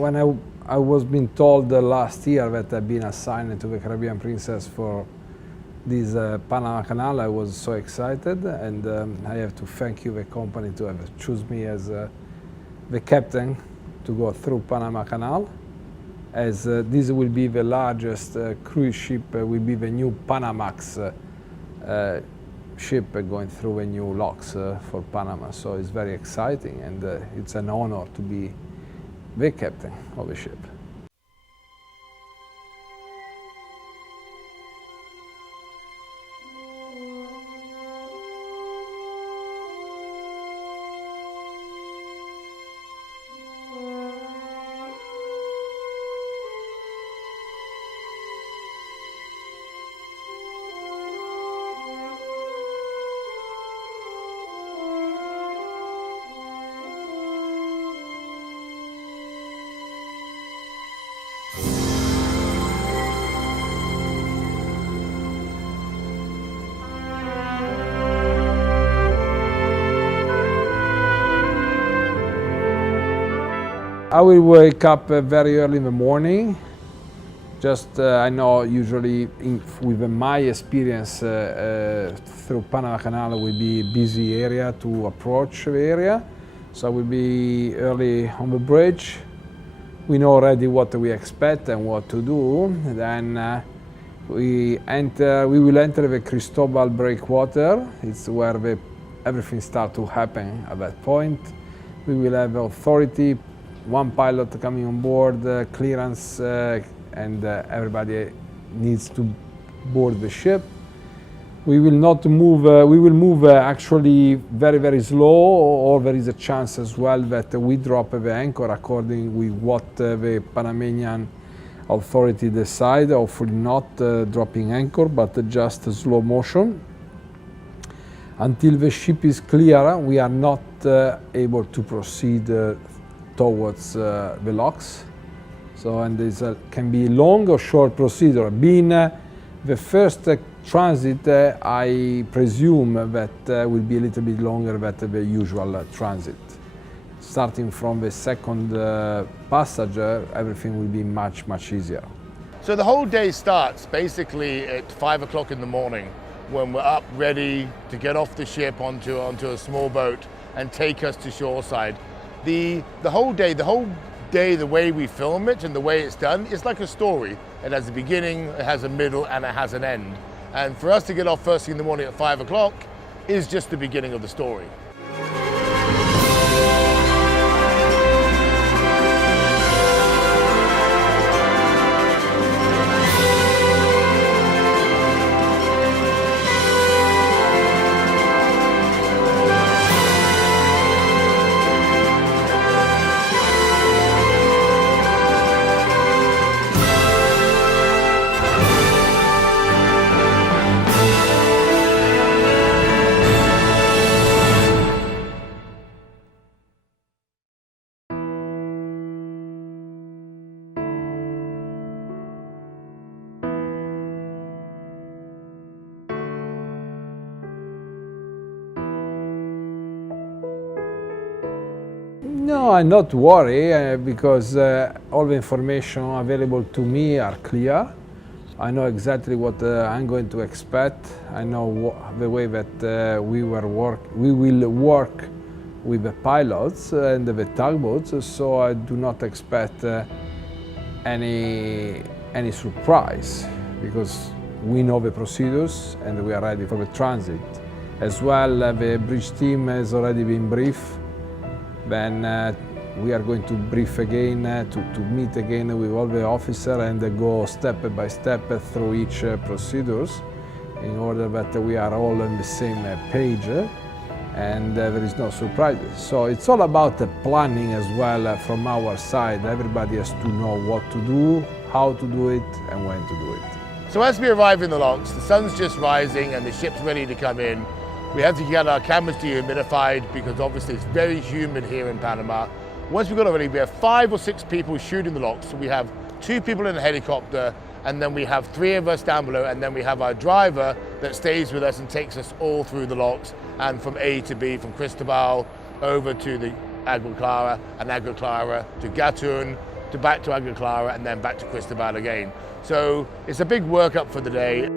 When I was being told last year that I've been assigned to the Caribbean Princess for this Panama Canal, I was so excited, and I have to thank you, the company, to have chosen me as the captain to go through Panama Canal, as this will be the largest cruise ship, will be the new Panamax ship going through the new locks for Panama. So it's very exciting, and it's an honor to be the captain of the ship. I will wake up very early in the morning. I know usually with my experience through Panama Canal will be a busy area to approach the area. So I will be early on the bridge. We know already what we expect and what to do. Then we will enter the Cristobal breakwater. It's where everything starts to happen at that point. We will have authority, one pilot coming on board, clearance, and everybody needs to board the ship. We will not move, we will move actually very, very slow, or there is a chance as well that we drop the anchor according with what the Panamanian authority decide. Hopefully not dropping anchor, but just slow motion. Until the ship is clear, we are not able to proceed towards the locks. So, and this can be long or short procedure. Being the first transit, I presume that will be a little bit longer than the usual transit. Starting from the second passage, everything will be much, much easier. So the whole day starts basically at 5 o'clock in the morning, when we're up ready to get off the ship onto a small boat and take us to shoreside. The whole day, the way we film it and the way it's done, it's like a story. It has a beginning, it has a middle, and it has an end. And for us to get off first thing in the morning at 5 o'clock is just the beginning of the story. No, I'm not worried because all the information available to me are clear. I know exactly what I'm going to expect. I know the way that we will work with the pilots and the tugboats, so I do not expect any surprise, because we know the procedures and we are ready for the transit. As well, the bridge team has already been briefed. Then we are going to brief again, to meet again with all the officers and go step by step through each procedures, in order that we are all on the same page and there is no surprises. So it's all about the planning as well from our side. Everybody has to know what to do, how to do it, and when to do it. So as we arrive in the locks, the sun's just rising and the ship's ready to come in. We have to get our cameras dehumidified because obviously it's very humid here in Panama. Once we've got it ready, we have 5 or 6 people shooting the locks. So we have 2 people in a helicopter, and then we have 3 of us down below, and then we have our driver that stays with us and takes us all through the locks, and from A to B, from Cristobal over to the Agua Clara, and Agua Clara to Gatun, to back to Agua Clara and then back to Cristobal again. So it's a big workup for the day.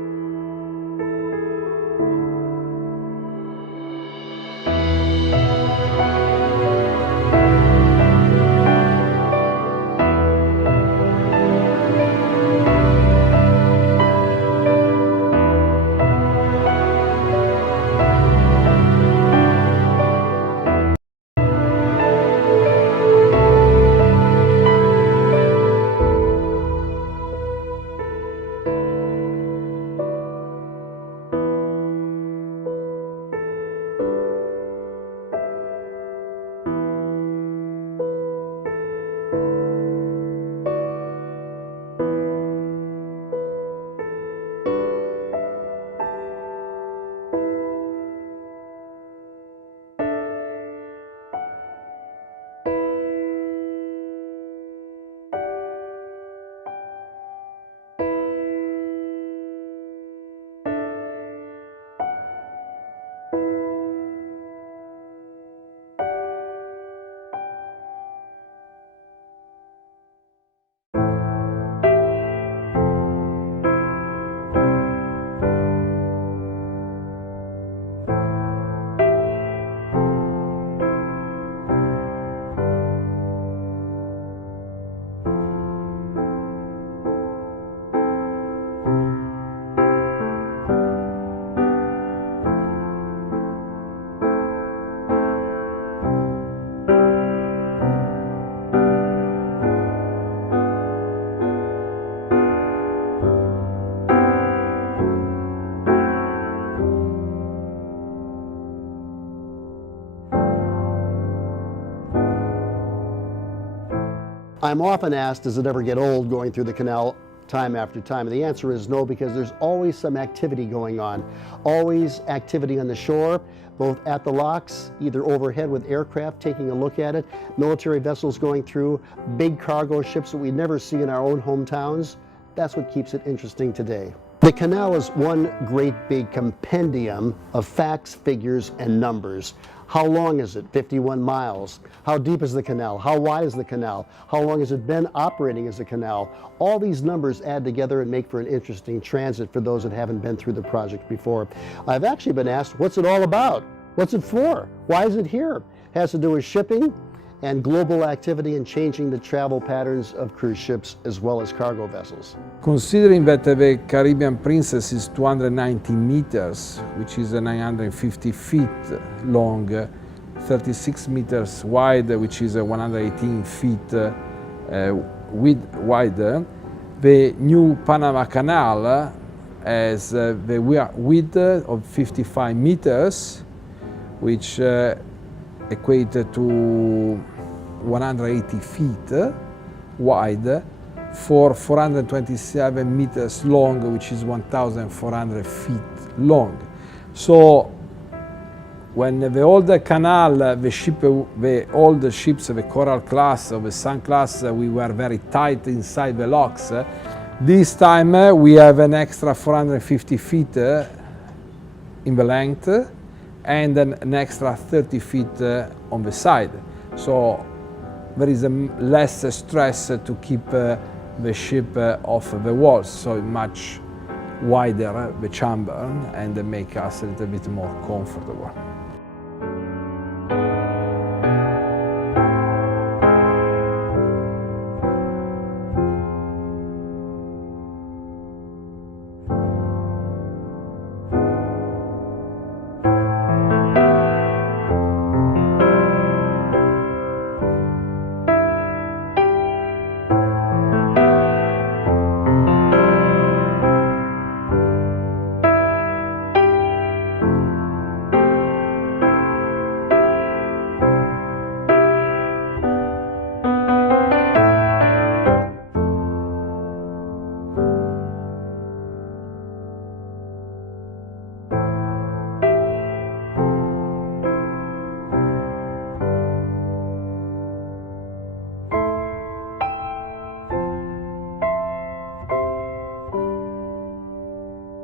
I'm often asked, does it ever get old going through the canal time after time? And the answer is no, because there's always some activity going on. Always activity on the shore, both at the locks, either overhead with aircraft taking a look at it, military vessels going through, big cargo ships that we never see in our own hometowns. That's what keeps it interesting today. The canal is one great big compendium of facts, figures, and numbers. How long is it? 51 miles. How deep is the canal? How wide is the canal? How long has it been operating as a canal? All these numbers add together and make for an interesting transit for those that haven't been through the project before. I've actually been asked, what's it all about? What's it for? Why is it here? It has to do with shipping and global activity and changing the travel patterns of cruise ships as well as cargo vessels. Considering that the Caribbean Princess is 290 meters, which is 950 feet long, 36 meters wide, which is 118 feet wide, the new Panama Canal has the width of 55 meters, which equate to 180 feet wide, for 427 meters long, which is 1,400 feet long. So when the older canal, the old ships, the Coral class or the Sun class, we were very tight inside the locks. This time we have an extra 450 feet in the length and an extra 30 feet on the side. So there is less stress to keep the ship off the walls, so much wider the chamber and make us a little bit more comfortable.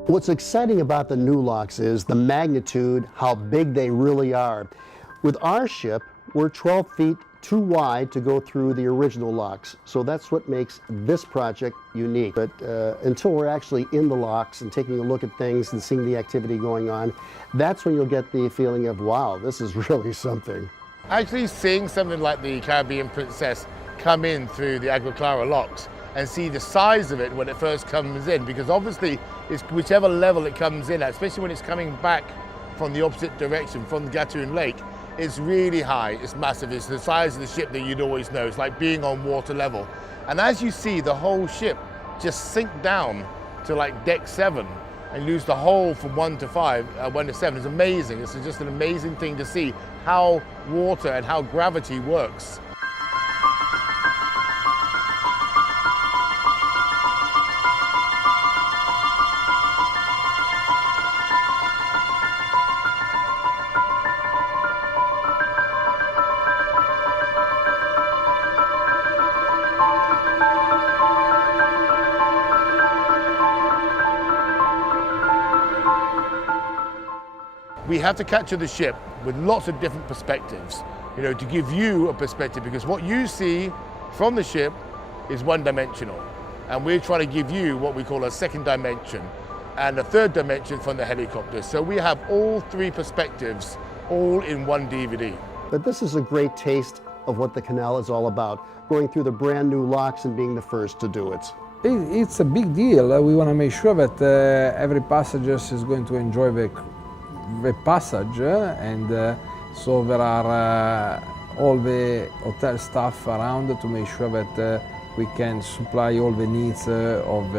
What's exciting about the new locks is the magnitude, how big they really are. With our ship, we're 12 feet too wide to go through the original locks. So that's what makes this project unique. But until we're actually in the locks and taking a look at things and seeing the activity going on, that's when you'll get the feeling of, wow, this is really something. Actually seeing something like the Caribbean Princess come in through the Agua Clara locks and see the size of it when it first comes in, because obviously it's whichever level it comes in at, especially when it's coming back from the opposite direction from the Gatun Lake, it's really high, it's massive, it's the size of the ship that you'd always know. It's like being on water level. And as you see the whole ship just sink down to like deck 7 and lose the whole from 1 to 5, 1 to 7, it's amazing. It's just an amazing thing to see how water and how gravity works. We have to capture the ship with lots of different perspectives, to give you a perspective, because what you see from the ship is one-dimensional, and we're trying to give you what we call a second dimension and a third dimension from the helicopter. So we have all 3 perspectives all in one DVD. But this is a great taste of what the canal is all about, going through the brand new locks and being the first to do it. It's a big deal. We want to make sure that every passenger is going to enjoy the passage, and so there are all the hotel staff around to make sure that we can supply all the needs of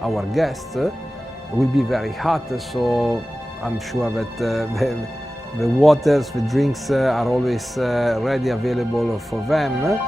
our guests. It will be very hot, so I'm sure that the waters, the drinks are always ready, available for them.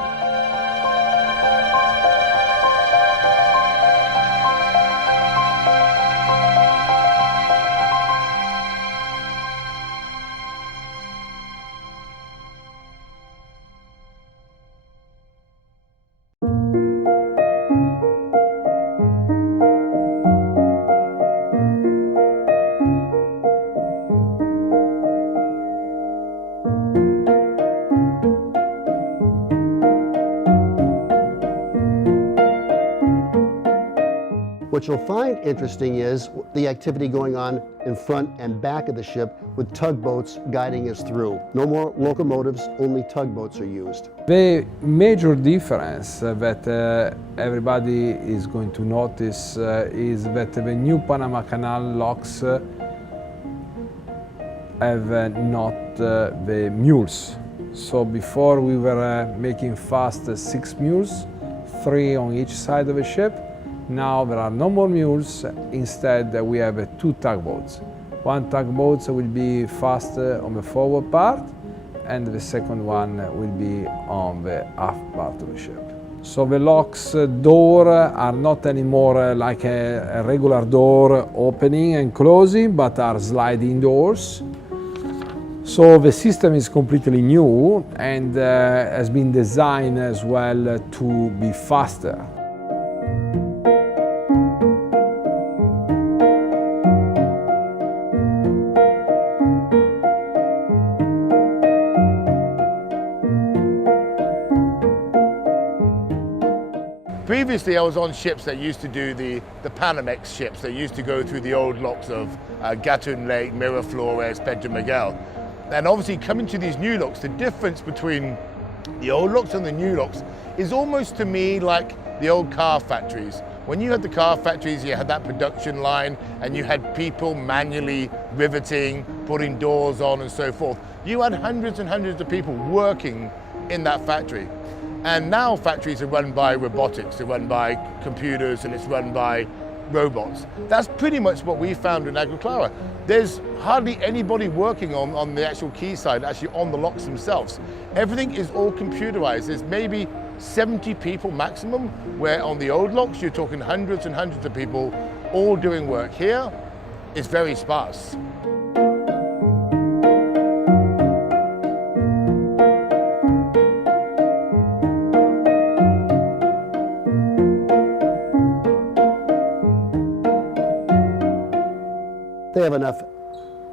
What you'll find interesting is the activity going on in front and back of the ship with tugboats guiding us through. No more locomotives, only tugboats are used. The major difference that everybody is going to notice is that the new Panama Canal locks have not the mules. So before we were making fast 6 mules, 3 on each side of the ship. Now there are no more mules. Instead, we have 2 tugboats. One tugboat will be fast on the forward part, and the second one will be on the aft part of the ship. So the locks door are not anymore like a regular door opening and closing, but are sliding doors. So the system is completely new and has been designed as well to be faster. Previously, I was on ships that used to do the Panamex ships that used to go through the old locks of Gatun Lake, Miraflores, Pedro Miguel. And obviously coming to these new locks, the difference between the old locks and the new locks is almost to me like the old car factories. When you had the car factories, you had that production line and you had people manually riveting, putting doors on and so forth. You had hundreds and hundreds of people working in that factory. And now factories are run by robotics, they're run by computers, and it's run by robots. That's pretty much what we found in Agua Clara. There's hardly anybody working on the actual quayside, actually on the locks themselves. Everything is all computerized. There's maybe 70 people maximum, where on the old locks you're talking hundreds and hundreds of people all doing work. Here, it's very sparse. They have enough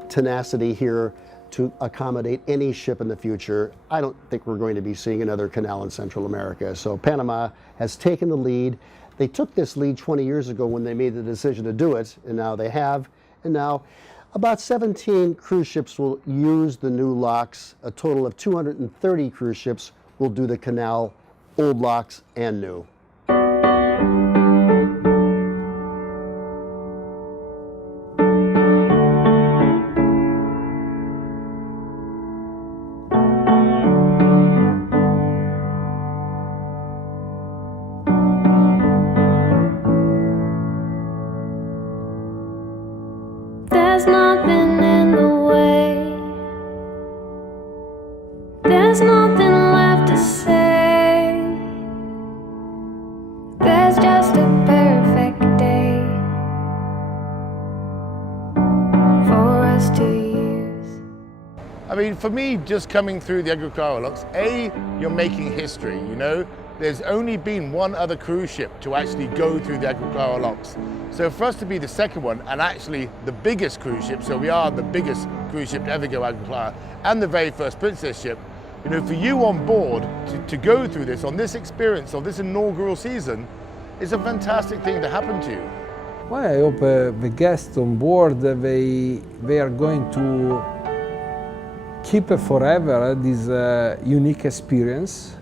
tenacity here to accommodate any ship in the future. I don't think we're going to be seeing another canal in Central America. So Panama has taken the lead. They took this lead 20 years ago when they made the decision to do it, and now they have. And now about 17 cruise ships will use the new locks. A total of 230 cruise ships will do the canal, old locks and new. There's nothing in the way. There's nothing left to say. There's just a perfect day for us to use. I mean, for me, just coming through the Agua Clara locks, you're making history, you know? There's only been one other cruise ship to actually go through the Agua Clara locks. So for us to be the second one, and actually the biggest cruise ship, so we are the biggest cruise ship to ever go Agua Clara, and the very first Princess ship, you know, for you on board to go through this, on this experience of this inaugural season, is a fantastic thing to happen to you. Well, I hope the guests on board, they are going to keep forever this unique experience,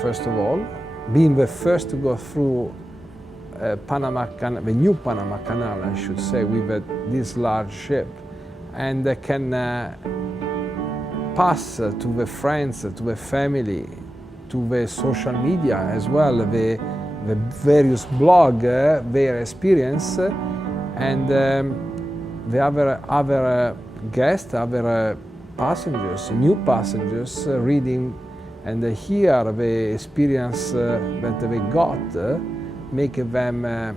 first of all, being the first to go through Panama Canal, the new Panama Canal, I should say, with this large ship, and they can pass to the friends, to the family, to the social media as well, the various blog, their experience, and the other guests, other passengers, new passengers, reading and hear the experience that they got, make them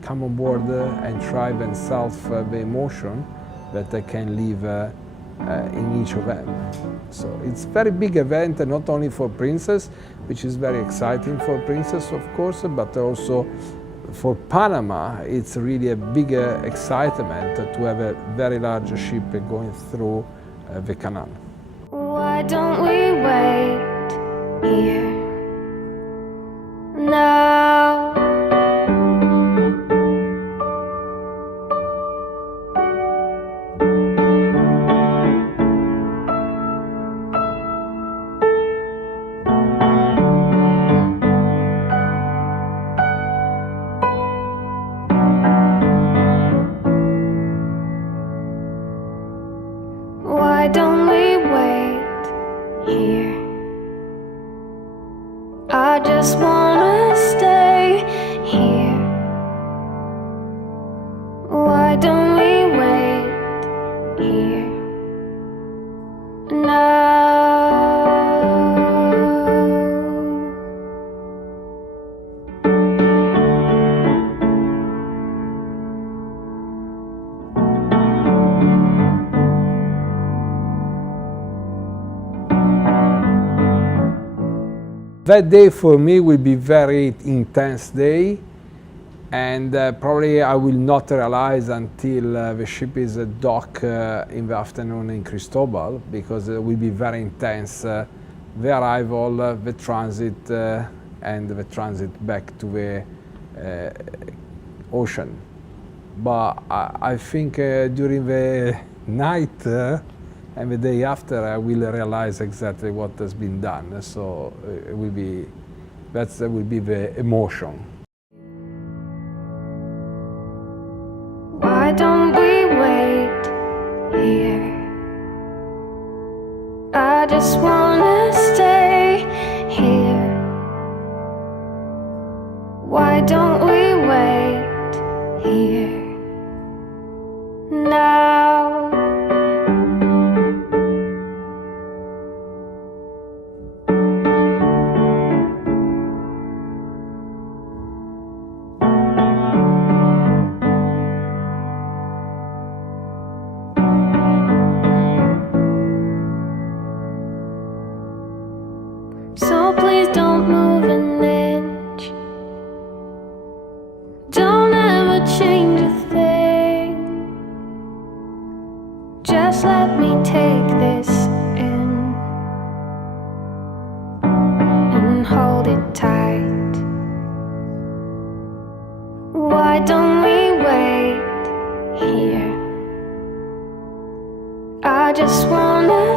come on board and try themselves the emotion that they can live in each of them. So it's a very big event, not only for Princess, which is very exciting for Princess, of course, but also for Panama. It's really a big excitement to have a very large ship going through the canal. Why don't we wait here now? Why don't we wait here? I just wanna stay here. Why don't we wait here now? That day for me will be very intense day, and probably I will not realize until the ship is docked in the afternoon in Cristobal, because it will be very intense, the arrival, the transit, and the transit back to the ocean. But I think during the night and the day after, I will realize exactly what has been done. So it will be, that will be the emotion. Why don't we wait here? I just wanna stay here. Why don't we wait here now?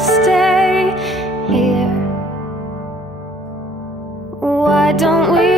stay here? Why don't we